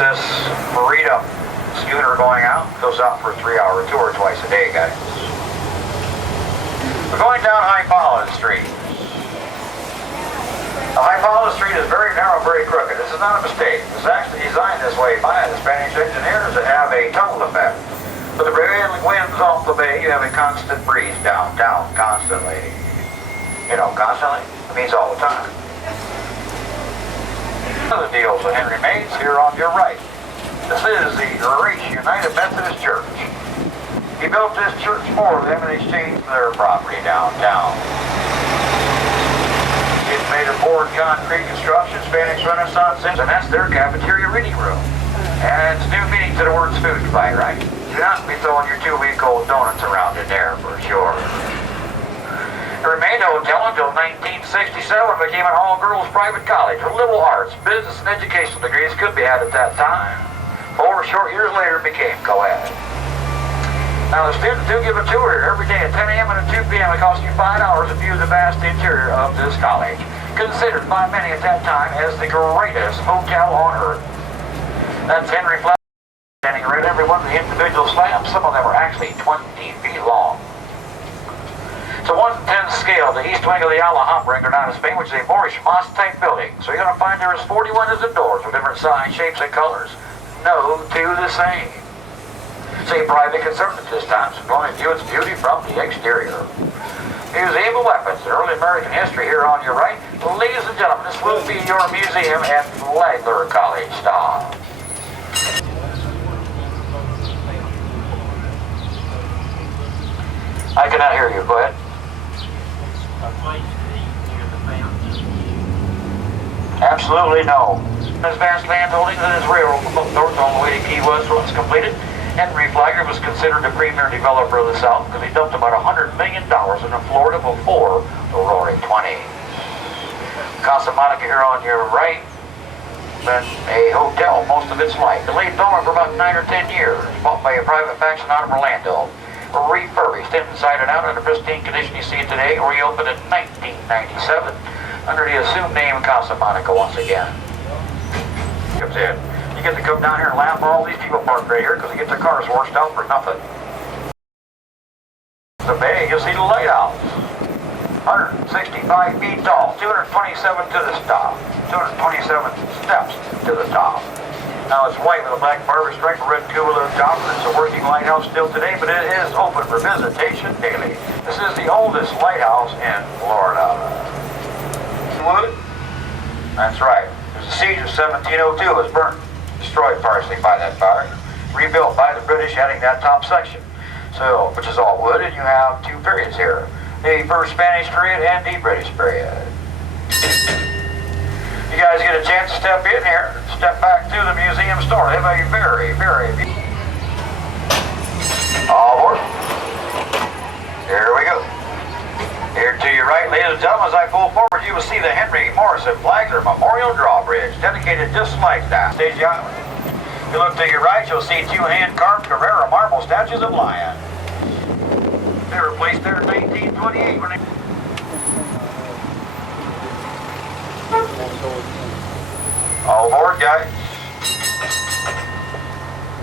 this Merida schooner going out. Goes out for a 3-hour tour twice a day, guys. We're going down Hypala Street. The Hypala Street is very narrow, very crooked. This is not a mistake. It's actually designed this way by the Spanish engineers to have a tunnel effect. With the prevailing winds off the bay, you have a constant breeze down, constantly. You know, constantly? It means all the time. One of the deals that Henry made is here on your right. This is the Reach United Methodist Church. He built this church for them in exchange for their property downtown. It's made of board concrete construction, Spanish Renaissance, and that's their cafeteria reading room. And it's new meaning to the words food fight, right? Do not be throwing your 2-week-old donuts around in there for sure. It remained a hotel until 1967 became an all-girls private college with liberal arts, business, and educational degrees could be had at that time. 4 short years later it became co-ed. Now the students do give a tour here every day at 10 a.m. and at 2 p.m. It costs you $5 to view the vast interior of this college, considered by many at that time as the greatest hotel on earth. That's Henry Flat standing right every one of the individual slabs. Some of them are actually 20 feet long. It's a 1/10 scale, the east wing of the Alhambra in Granada, Spain, which is a Moorish mosque-type building. So you're going to find there is 40 windows and doors with different sizes, shapes, and colors. No two the same. It's a private concern at this time, so only view its beauty from the exterior. Museum of Weapons, early American history here on your right. Ladies and gentlemen, this will be your museum at Flagler College style. I cannot hear you. Go ahead. Absolutely no. His vast land holdings and his railroad from up north all the way to Key West once completed. Henry Flagler was considered the premier developer of the South because he dumped about $100 million into Florida before the Roaring '20s. Casa Monica here on your right, been a hotel most of its life. It lay dormant for about 9 or 10 years, bought by a private faction out of Orlando. Refurbished inside and out in the pristine condition you see it today, reopened in 1997 under the assumed name Casa Monica once again. Comes in. You get to come down here and laugh at all these people parked right here because they get their cars washed out for nothing. The bay, you'll see the lighthouse. 165 feet tall, 227 to the top, 227 steps to the top. Now it's white with a black barber stripe, a red cupola at the top, and it's a working lighthouse still today, but it is open for visitation daily. This is the oldest lighthouse in Florida. Wood? That's right. There's a siege of 1702. It was burnt, destroyed partially by that fire, rebuilt by the British, adding that top section. So, which is all wood, and you have 2 periods here. The first Spanish period and the British period. You guys get a chance to step in here, step back through the museum store. They have a very, very all aboard. Here we go. Here to your right, ladies and gentlemen, as I pull forward, you will see the Henry Morrison Flagler Memorial Drawbridge, dedicated just like that. Stage Island. If you look to your right, you'll see 2 hand-carved Carrara marble statues of lions. They were placed there in 1928 when they... All aboard, guys.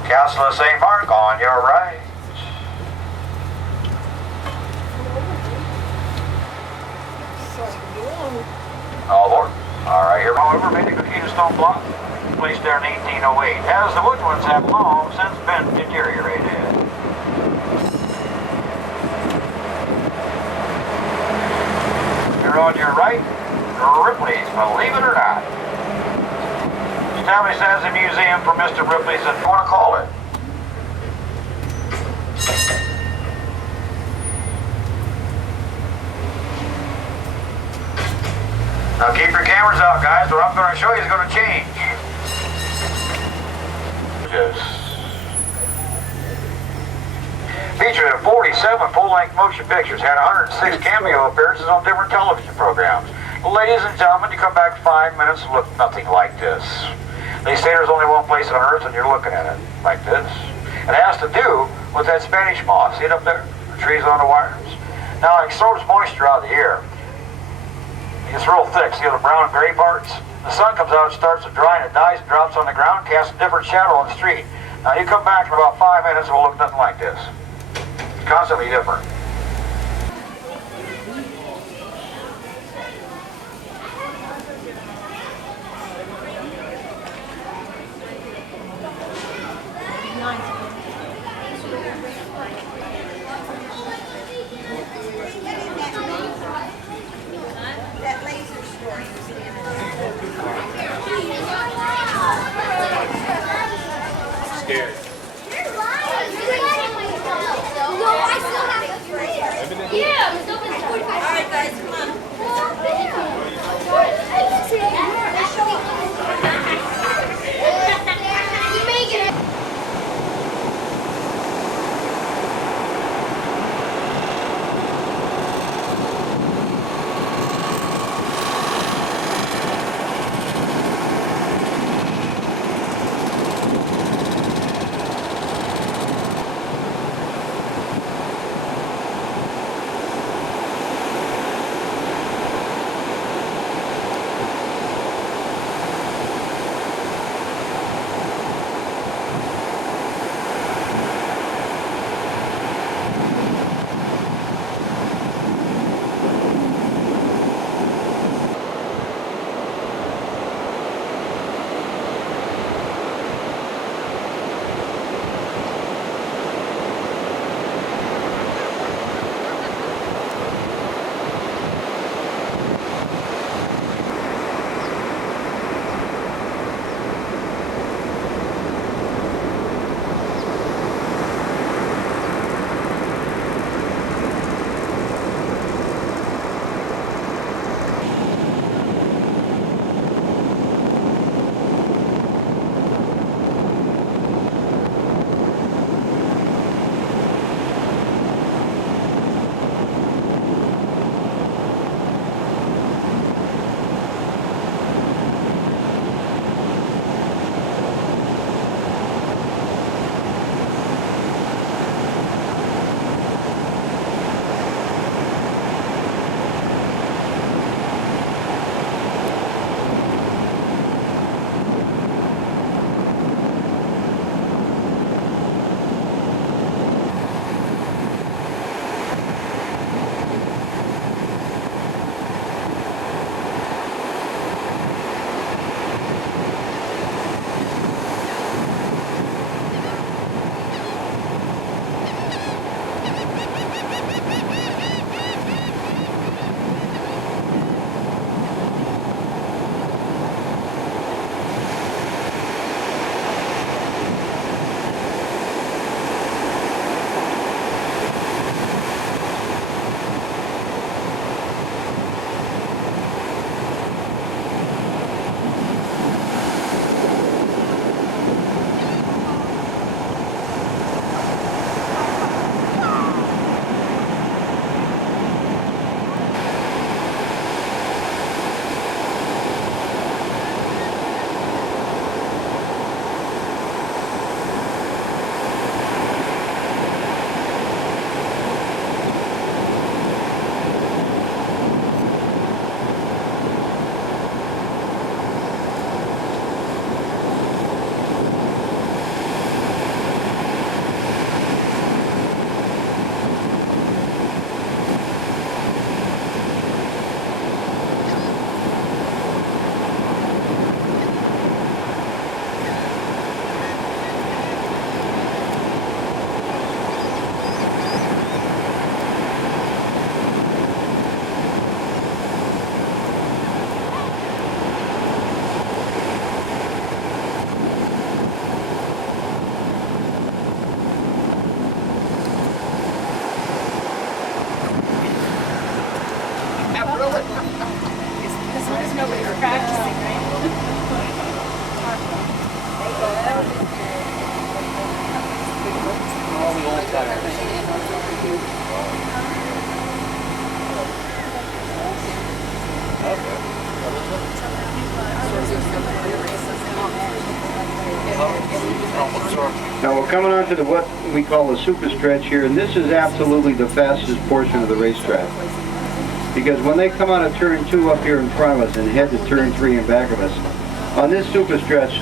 Castle of St. Mark on your right. All aboard. All right, here, however, made a Coquina stone block, placed there in 1808, as the wood ones have long since been deteriorated. Here on your right, Ripley's, believe it or not. Established as a museum for Mr. Ripley's, if you want to call it. Now keep your cameras out, guys. What I'm going to show you is going to change. Featured in 47 full-length motion pictures, had 106 cameo appearances on different television programs. Ladies and gentlemen, you come back 5 minutes and look nothing like this. They say there's only one place on earth and you're looking at it like this. It has to do with that Spanish moss. See it up there? The trees on the wires. Now it absorbs moisture out of the air. It gets real thick. See the brown and gray parts? The sun comes out, it starts to dry, and it dies and drops on the ground, casts a different shadow on the street. Now you come back in about 5 minutes, it will look nothing like this. It's constantly different. Scared. Yeah, alright guys, come on. You make it. Now we're coming on to what we call the super stretch here, and this is absolutely the fastest portion of the racetrack. Because when they come out of turn 2 up here in front of us and head to turn 3 in back of us, on this super stretch,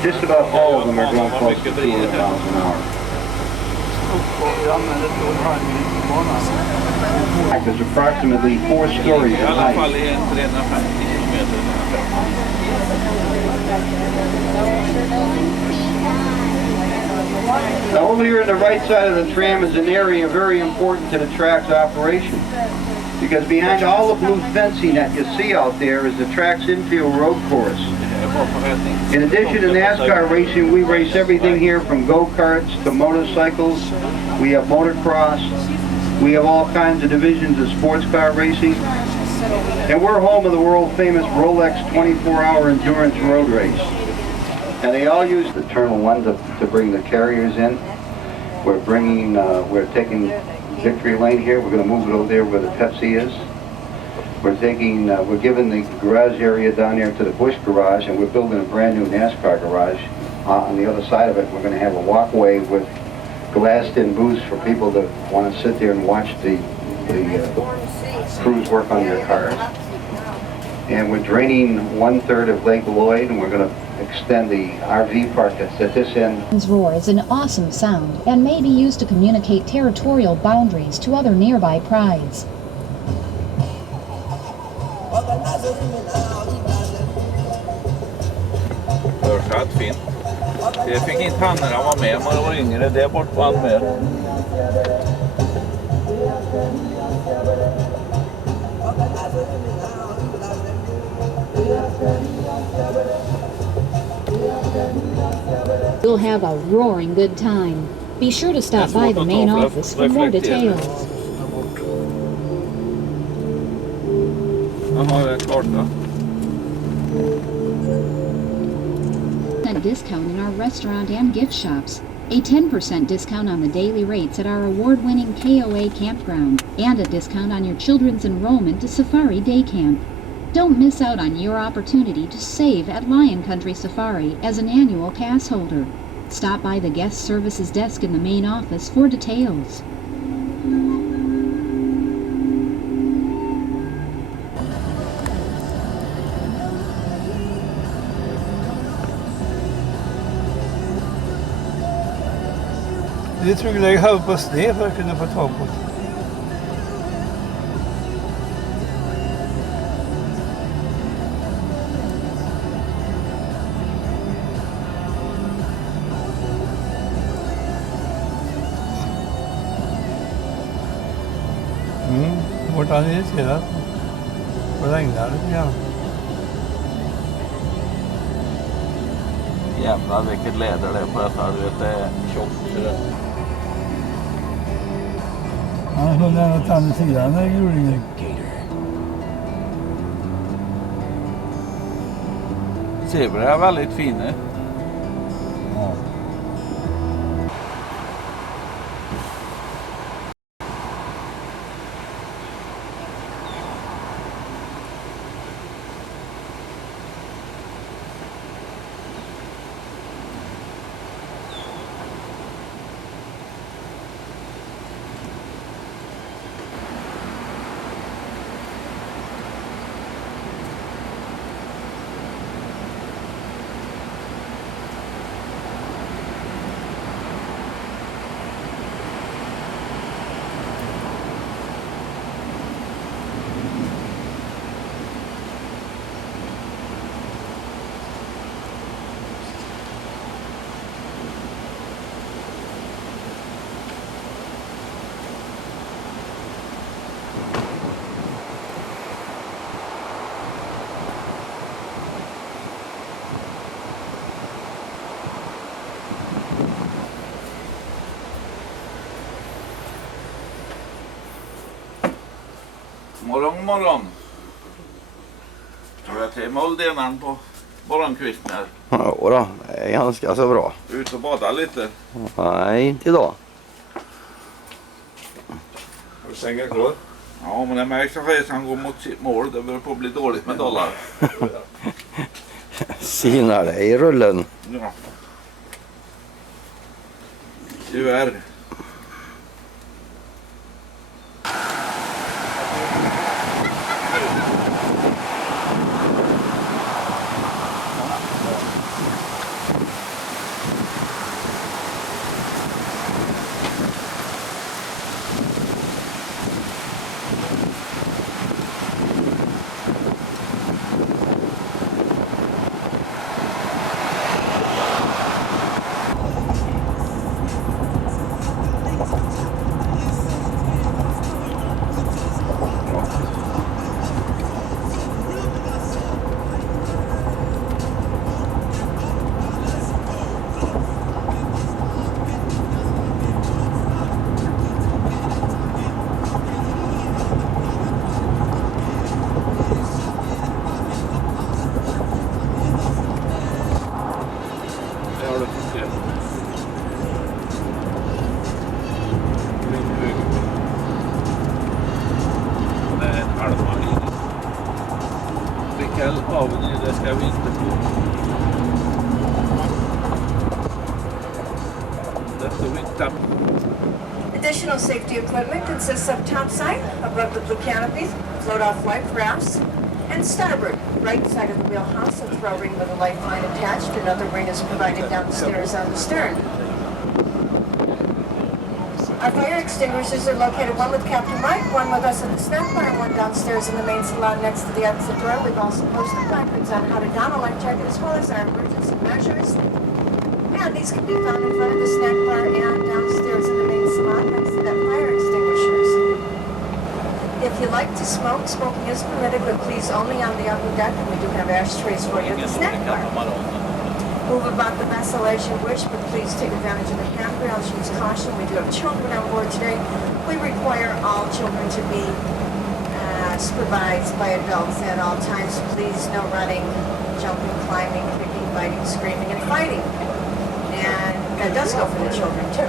just about all of them are going close to 200 miles an hour. There's approximately 4 stories in height. Now over here on the right side of the tram is an area very important to the track's operation. Because behind all the blue fencing that you see out there is the track's infield road course. In addition to NASCAR racing, we race everything here from go-karts to motorcycles. We have motocross. We have all kinds of divisions of sports car racing. And we're home of the world-famous Rolex 24-hour endurance road race. And they all use the Terminal 1 to bring the carriers in. We're taking Victory Lane here. We're going to move it over there where the Pepsi is. We're giving the garage area down there to the Bush garage, and we're building a brand new NASCAR garage. On the other side of it, we're going to have a walkway with glassed-in booths for people that want to sit there and watch the crews work on their cars. And we're draining 1/3 of Lake Lloyd, and we're going to extend the RV park that's at this end. His roar is an awesome sound and may be used to communicate territorial boundaries to other nearby prides. Hörsatt fint. Det fick inte han när han var med, men han var yngre. Det bort var han med. We'll have a roaring good time. Be sure to stop by the main office for more details. Jaha, det är klart då. Discount in our restaurant and gift shops, a 10% discount on the daily rates at our award-winning KOA campground, and a discount on your children's enrollment to Safari Day Camp. Don't miss out on your opportunity to save at Lion Country Safari as an annual pass holder. Stop by the guest services desk in the main office for details. Det tror jag höll på sned för att kunna få tag på det. Vart han irriterad. Vad regnar det igen? Jävlar vilket läder det är på detta. Du vet, det är tjockt. Han höll den åt andra sidan när gulingen. Zebra är väldigt fina. Ja. Morgon. Tror jag till måldenan på morgonkvisten här. Ja då, det är ganska så bra. Ut och bada lite. Nej, inte idag. Har du sängen klar? Ja, men det märks att resan går mot sitt mål. Det börjar på att bli dåligt med dollar. Sinar det i rullen. Ja. Tyvärr. det ska vi inte få. Det står inte. Additional safety equipment consists of topside, above the blue canopies, float-off life rafts, and starboard, right side of the wheelhouse, a throw ring with a lifeline attached. Another ring is provided downstairs on the stern. Our fire extinguishers are located, one with Captain Mike, one with us in the snack bar, and one downstairs in the main salon next to the exit door. We've also posted placards on how to don a life jacket as well as our emergency measures. And these can be found in front of the snack bar and downstairs in the main salon next to that fire extinguishers. If you like to smoke, smoking is permitted, but please only on the upper deck, and we do have ashtrays for you at the snack bar. Move about the vessel as you wish, but please take advantage of the handrails. Use caution. We do have children on board today. We require all children to be supervised by adults at all times. Please, no running, jumping, climbing, kicking, biting, screaming, and fighting. And that does go for the children, too.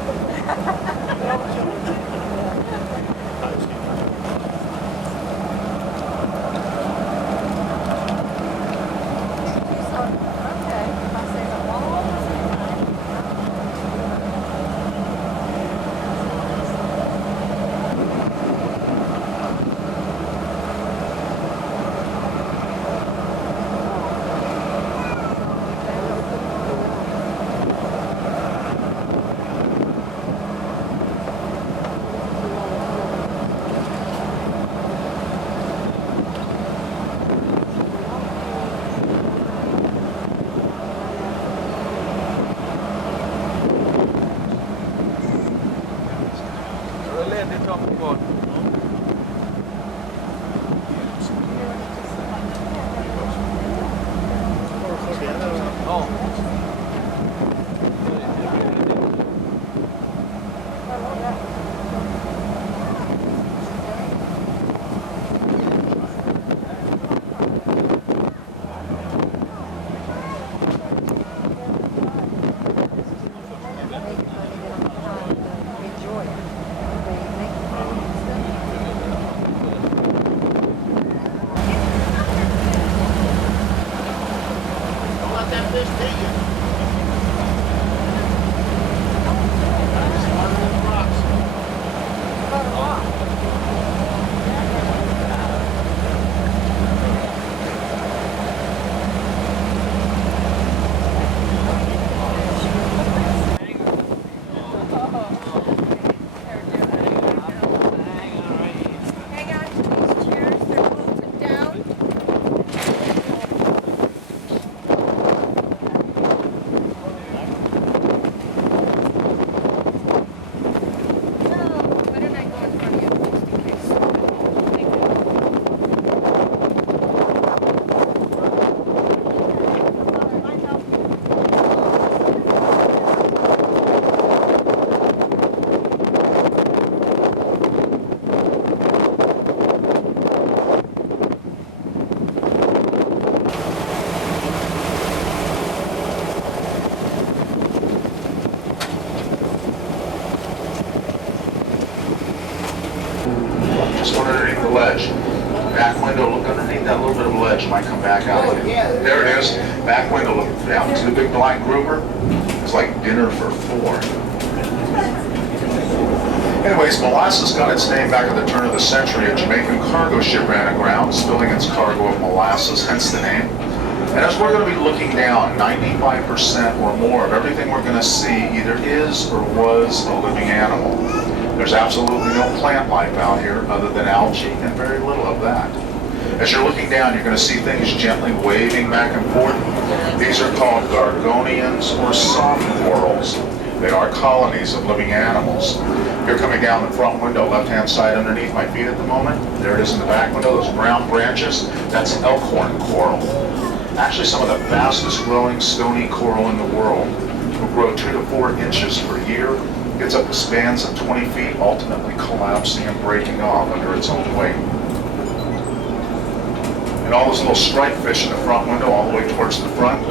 Just look underneath the ledge. Back window, look underneath that little bit of ledge, might come back out. There it is. Back window, look down to the big black grouper. It's like dinner for four. Anyways, molasses got its name back at the turn of the century. A Jamaican cargo ship ran aground, spilling its cargo of molasses, hence the name. And as we're going to be looking down, 95% or more of everything we're going to see either is or was a living animal. There's absolutely no plant life out here other than algae, and very little of that. As you're looking down, you're going to see things gently waving back and forth. These are called gorgonians or soft corals. They are colonies of living animals. You're coming down the front window, left-hand side underneath my feet at the moment. There it is in the back window, those brown branches. That's elkhorn coral. Actually, some of the fastest growing stony coral in the world will grow 2 to 4 inches per year. Gets up to spans of 20 feet, ultimately collapsing and breaking off under its own weight. And all those little striped fish in the front window, all the way towards the front,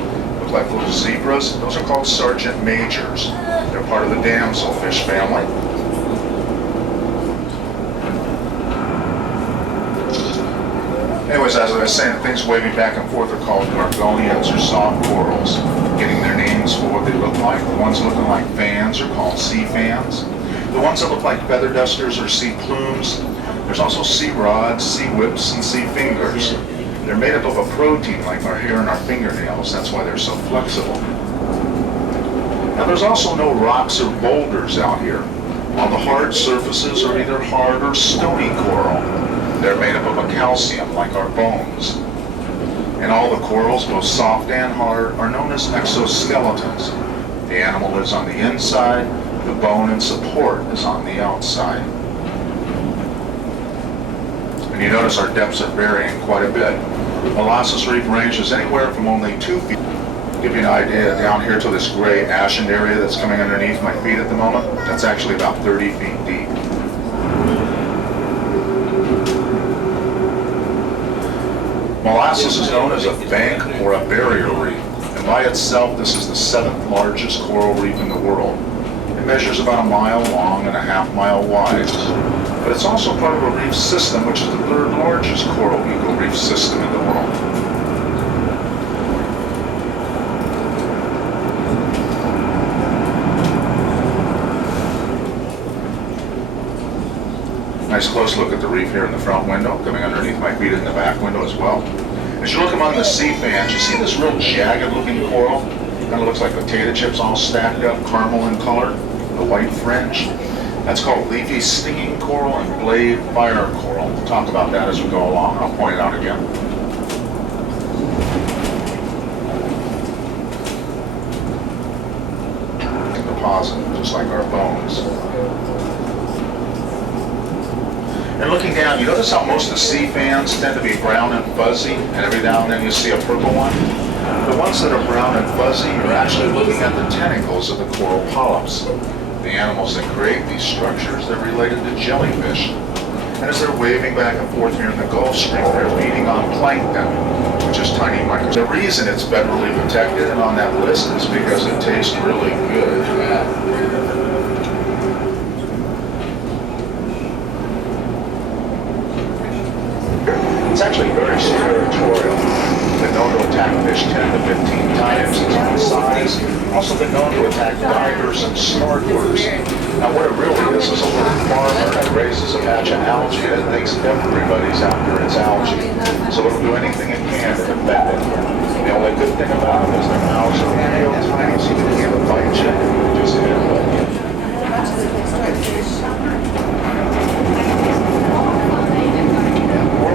look like little zebras. Those are called sergeant majors. They're part of the damselfish family. Anyways, as I was saying, the things waving back and forth are called gorgonians or soft corals, getting their names for what they look like. The ones looking like fans are called sea fans. The ones that look like feather dusters are sea plumes. There's also sea rods, sea whips, and sea fingers. They're made up of a protein like our hair and our fingernails. That's why they're so flexible. Now there's also no rocks or boulders out here. All the hard surfaces are either hard or stony coral. They're made up of a calcium like our bones. And all the corals, both soft and hard, are known as exoskeletons. The animal lives on the inside, the bone and support is on the outside. And you notice our depths are varying quite a bit. Molasses Reef ranges anywhere from only 2 feet. To give you an idea, down here to this gray ashen area that's coming underneath my feet at the moment, that's actually about 30 feet deep. Molasses is known as a bank or a barrier reef, and by itself this is the 7th largest coral reef in the world. It measures about 1 mile long and a half-mile wide. But it's also part of a reef system, which is the 3rd largest coral eco reef system in the world. Nice close look at the reef here in the front window, coming underneath my feet in the back window as well. As you look among the sea fans, you see this real jagged looking coral? Kind of looks like potato chips all stacked up, caramel in color, the white fringe. That's called leafy stinging coral and blade fire coral. We'll talk about that as we go along. I'll point it out again. Deposit, just like our bones. And looking down, you notice how most of the sea fans tend to be brown and fuzzy, and every now and then you see a purple one? The ones that are brown and fuzzy, you're actually looking at the tentacles of the coral polyps. The animals that create these structures, they're related to jellyfish. And as they're waving back and forth here in the Gulf Stream, they're feeding on plankton, which is tiny microbes. The reason it's federally protected and on that list is because it tastes really good. It's actually very territorial. Been known to attack fish 10 to 15 times its own size. Also been known to attack divers and snorkelers. Now what it really is a little farmer that raises a patch of algae and it thinks everybody's after its algae. So it'll do anything it can to defend it. The only good thing about them is their mouths are real tiny, so they can't bite you. Just hit it.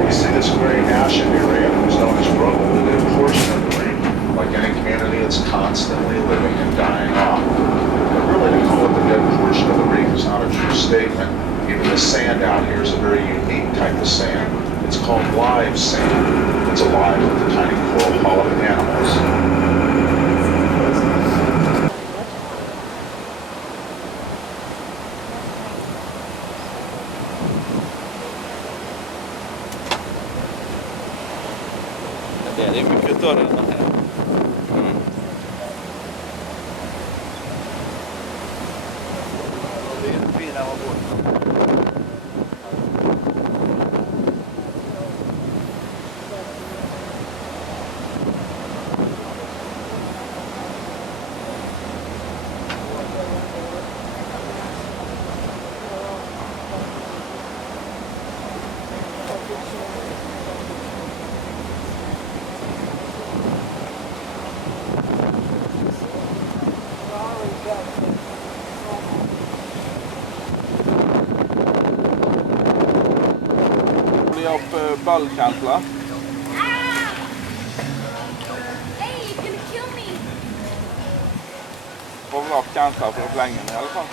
We see this gray ashen area, which is known as rubble, the dead portion of the reef. Like any community, it's constantly living and dying off. But really, to call it the dead portion of the reef is not a true statement. Even the sand out here is a very unique type of sand. It's called live sand. It's alive with the tiny coral polyp animals. Det är mycket större än den här. Det är fina av båten. Upp ballkänsla. Hey, you're gonna kill me. Får väl ha känsla för flängen i alla fall.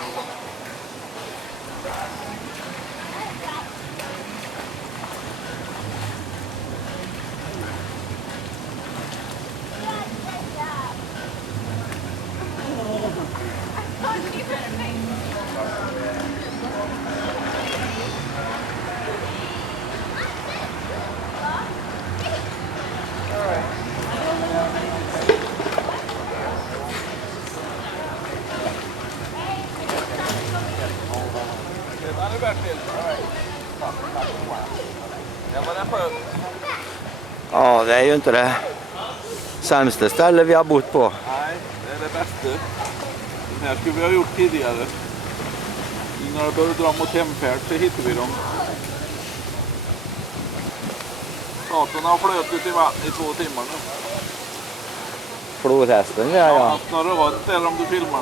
det är ju inte det sämsta ställe vi har bott på. Nej, det är det bästa. Den här skulle vi ha gjort tidigare. När det började dra mot hemfärd så hittade vi dem. Satan har flöt i vatten i 2 timmar nu. Flodhästen där, ja. Han snurrar runt där om du filmar.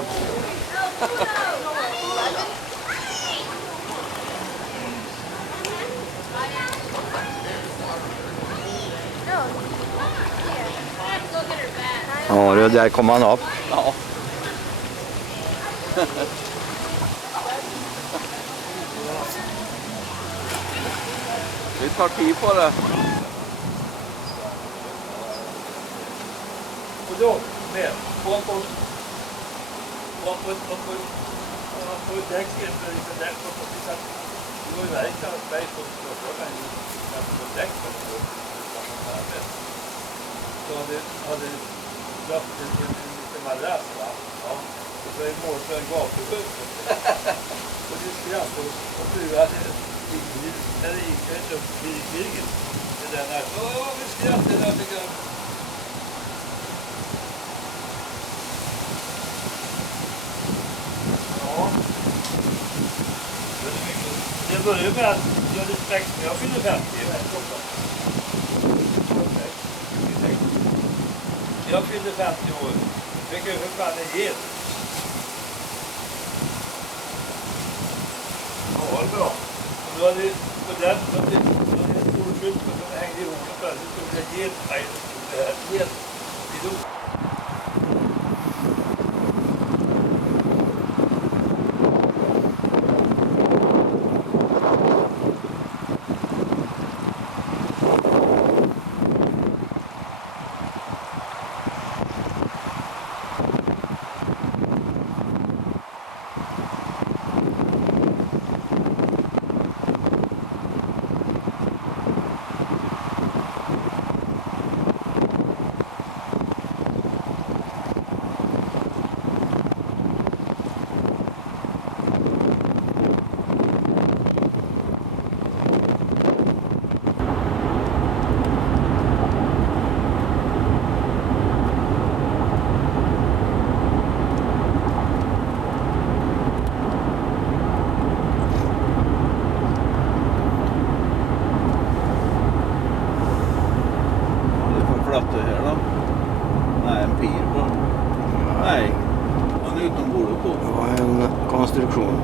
Ja, det där kom han upp. Ja. Det tar tid på det. Och då, med. På däcket, för lite däck på vissa. Det var ju verkligen berg på större än på däck på det. Så hade lagt en liten madrass, va? Ja. Och så är mål för en gatubus. Och det skratt och fruar eller gick jag inte upp bilkriget. Det där när, vi skrattade där tycker jag. Ja. Det börjar med att jag lite växt, men jag fyller 50 i den här klockan. Jag fyllde 50 år. Fick över fan en gel. Ja, det är bra. Och då hade på den så hade en stor skylt som hängde i hålen för att det stod en gel. Nej, det stod det här gel i do. Flatt här då? Nej, en pir på. Nej, han är utombordet på. Det var en konstruktion.